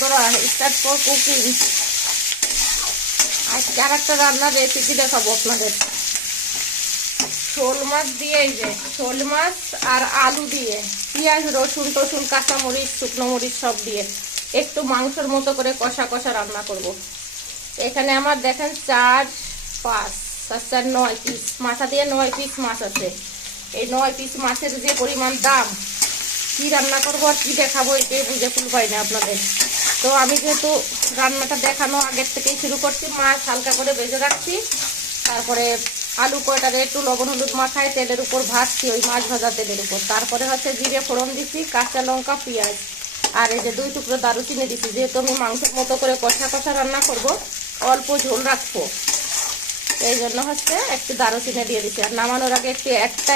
বন্ধুরা, start for cooking. আজকে আর একটা রান্নার রেসিপি দেখাবো আপনাদের। শোল মাছ দিয়ে, এই যে শোল মাছ আর আলু দিয়ে, পেঁয়াজ রসুন টসুন কাঁচামরিচ শুকনো মরিচ সব দিয়ে একটু মাংসের মতো করে কষা কষা রান্না করব। এখানে আমার দেখেন 4 5 7 4 9 পিস, মাথা দিয়ে 9 পিস মাছ আছে। এই 9 পিস মাছের যে পরিমাণ দাম, কি রান্না করবো আর কি দেখাবো এটাই বুঝে ফুল পাই না আপনাদের। তো আমি যেহেতু রান্নাটা দেখানো আগের থেকেই শুরু করছি, মাছ হালকা করে ভেজে রাখছি, তারপরে আলু কয়টারে একটু লবণ হলুদ মাখায় তেলের উপর ভাজছি, ওই মাছ ভাজা তেলের উপর। তারপরে হচ্ছে জিরে ফোড়ন দিচ্ছি, কাঁচা লঙ্কা পেঁয়াজ, আর এই যে 2 টুকরো দারুচিনি দিচ্ছি। যেহেতু আমি মাংসের মতো করে কষা কষা রান্না করব, অল্প ঝোল রাখবো, এই জন্য হচ্ছে একটু দারুচিনি দিয়ে দিচ্ছি। আর নামানোর আগে একটু একটা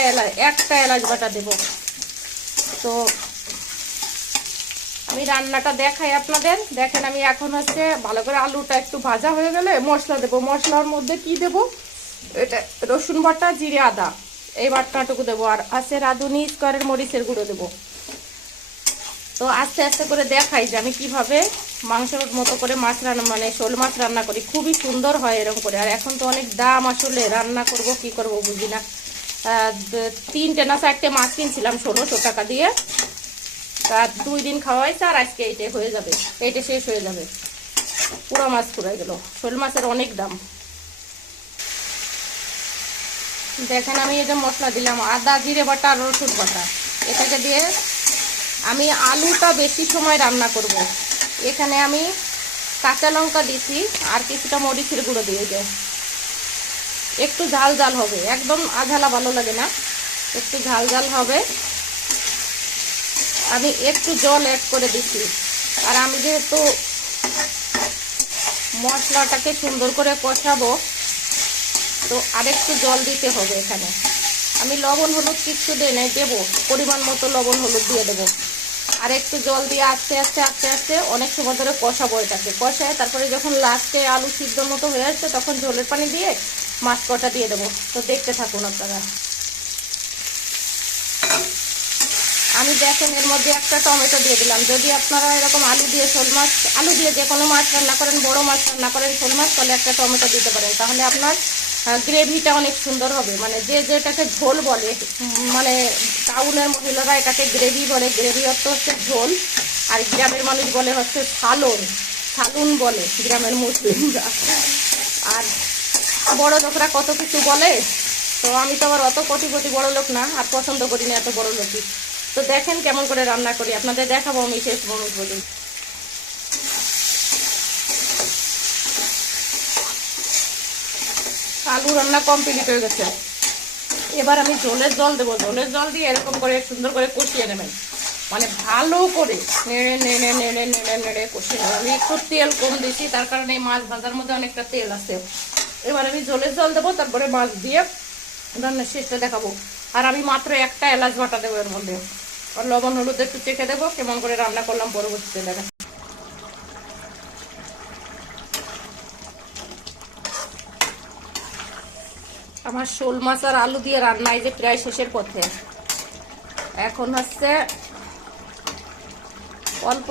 এলাচ বাটা দেবো। তো আমি রান্নাটা দেখাই আপনাদের, দেখেন। আমি এখন হচ্ছে ভালো করে আলুটা একটু ভাজা হয়ে গেলে মশলা দেবো। মশলার মধ্যে কি দেবো, এটা রসুন বাটা জিরে আদা এই বাটাটুকু দেবো, আর আছে রাঁধুনি স্কোয়ারের মরিচের গুঁড়ো দেবো। তো আস্তে আস্তে করে দেখাই যে আমি কিভাবে মাংসের মতো করে মাছ রান্না, মানে শোল মাছ রান্না করি। খুবই সুন্দর হয় এরকম করে। আর এখন তো অনেক দাম, আসলে রান্না করব কি করব বুঝি না। 3টে না 4টে মাছ কিনছিলাম 1600 টাকা দিয়ে, তার 2 দিন খাওয়া হয়েছে, আর আজকে এইটা হয়ে যাবে, এইটা শেষ হয়ে যাবে। পুরো মাছ পুরাই গেল। শোল মাছের অনেক দাম। দেখেন আমি এই যে মশলা দিলাম, আদা জিরে বাটা আর রসুন বাটা, এটাকে দিয়ে আমি আলুটা বেশি সময় রান্না করব। এখানে আমি কাঁচা লঙ্কা দিছি আর কিছুটা মরিচের গুঁড়ো দিয়ে দেয়, একটু ঝাল ঝাল হবে, একদম আঝালা ভালো লাগে না, একটু ঝাল ঝাল হবে। আমি একটু জল অ্যাড করে দিচ্ছি। আর আমি যেহেতু মশলাটাকে সুন্দর করে কষাবো, তো আরেকটু জল দিতে হবে। এখানে আমি লবণ হলুদ কিচ্ছু দিয়ে নেই, দেবো পরিমাণ মতো লবণ হলুদ দিয়ে দেবো। আর একটু জল দিয়ে আস্তে আস্তে আস্তে আস্তে অনেক সময় ধরে কষাবো। এটাকে কষায় তারপরে যখন লাস্টে আলু সিদ্ধ মতো হয়ে আসছে, তখন ঝোলের পানি দিয়ে মাছ কটা দিয়ে দেবো। তো দেখতে থাকুন আপনারা। আমি দেখেন এর মধ্যে একটা টমেটো দিয়ে দিলাম। যদি আপনারা এরকম আলু দিয়ে শোল মাছ, আলু দিয়ে যে কোনো মাছ রান্না করেন, বড় মাছ রান্না করেন, শোল মাছ, তাহলে একটা টমেটো দিতে পারেন। তাহলে আপনার গ্রেভিটা অনেক সুন্দর হবে। মানে যেটাকে ঝোল বলে, মানে টাউনের মহিলারা এটাকে গ্রেভি বলে। গ্রেভি অর্থ হচ্ছে ঝোল, আর গ্রামের মানুষ বলে হচ্ছে সালন, সালুন বলে গ্রামের মুসলিমরা। আর বড় লোকরা কত কিছু বলে। তো আমি তো আবার অত কোটি বড় লোক না, আর পছন্দ করি না এত বড় লোকই। তো দেখেন কেমন করে রান্না করি, আপনাদের দেখাবো আমি শেষ মানুষ বলি। আলু রান্না কমপ্লিট হয়ে গেছে। এবার আমি ঝোলের জল দেবো। ঝোলের জল দিয়ে এরকম করে সুন্দর করে কষিয়ে নেবেন, মানে ভালো করে নেড়ে নেড়ে নেড়ে নেড়ে নেড়ে কষিয়ে নেবেন। আমি একটু তেল কম দিচ্ছি, তার কারণে এই মাছ ভাজার মধ্যে অনেকটা তেল আছে। এবার আমি ঝোলের জল দেবো, তারপরে মাছ দিয়ে রান্নার শেষটা দেখাবো। আর আমি মাত্র একটা এলাচ বাটা দেবো এর মধ্যে, আর লবণ হলুদ একটু চেখে দেবো কেমন করে রান্না করলাম পরবর্তীতে দেখা। আমার শোল মাছ আর আলু দিয়ে রান্না এই যে প্রায় শেষের পথে। এখন হচ্ছে অল্প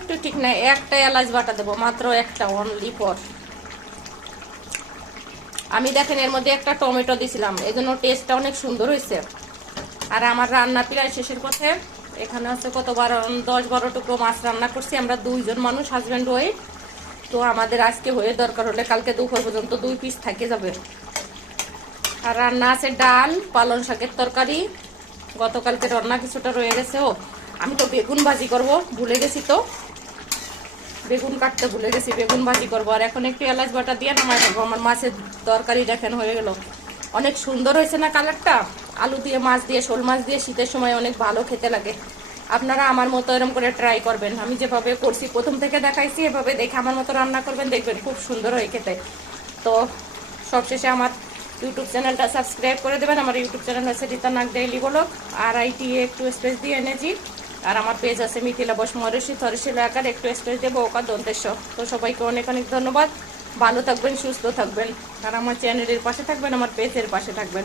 একটু ঠিক নাই, একটা এলাচ বাটা দেবো, মাত্র একটা, অনলি ফর। আমি দেখেন এর মধ্যে একটা টমেটো দিছিলাম, এই জন্য টেস্টটা অনেক সুন্দর হয়েছে। আর আমার রান্না প্রায় শেষের পথে। এখানে হচ্ছে কত 10-12 টুকরো মাছ রান্না করছি। আমরা 2 জন মানুষ, হাজব্যান্ড ওয়াইফ। তো আমাদের আজকে হয়ে দরকার হলে কালকে দুপুর পর্যন্ত 2 পিস থেকে যাবে। আর রান্না আছে ডাল, পালং শাকের তরকারি, গতকালকে রান্না কিছুটা রয়ে গেছে। ও আমি তো বেগুন ভাজি করব, ভুলে গেছি, তো বেগুন কাটতে ভুলে গেছি, বেগুন ভাজি করবো। আর এখন একটু এলাচ বাটা দিয়ে নামাই দেবো। আমার মাছের তরকারি দেখেন হয়ে গেল। অনেক সুন্দর হয়েছে না কালারটা? আলু দিয়ে মাছ দিয়ে, শোল মাছ দিয়ে শীতের সময় অনেক ভালো খেতে লাগে। আপনারা আমার মতো এরকম করে ট্রাই করবেন। আমি যেভাবে করছি প্রথম থেকে দেখাইছি, এভাবে দেখে আমার মতো রান্না করবেন, দেখবেন খুব সুন্দর হয় খেতে। তো সবশেষে আমার ইউটিউব চ্যানেলটা সাবস্ক্রাইব করে দেবেন। আমার ইউটিউব চ্যানেল হচ্ছে রীতা নাগ ডেইলি ব্লগ, আর আইটি একটু স্পেস দিয়ে এনেছি। আর আমার পেজ আছে মিথিলা বস মরশি থরশিল আকার, একটু স্পেস দেবো ওকা দন্তেশ্ব। তো সবাইকে অনেক অনেক ধন্যবাদ। ভালো থাকবেন, সুস্থ থাকবেন, আর আমার চ্যানেলের পাশে থাকবেন, আমার পেজের পাশে থাকবেন।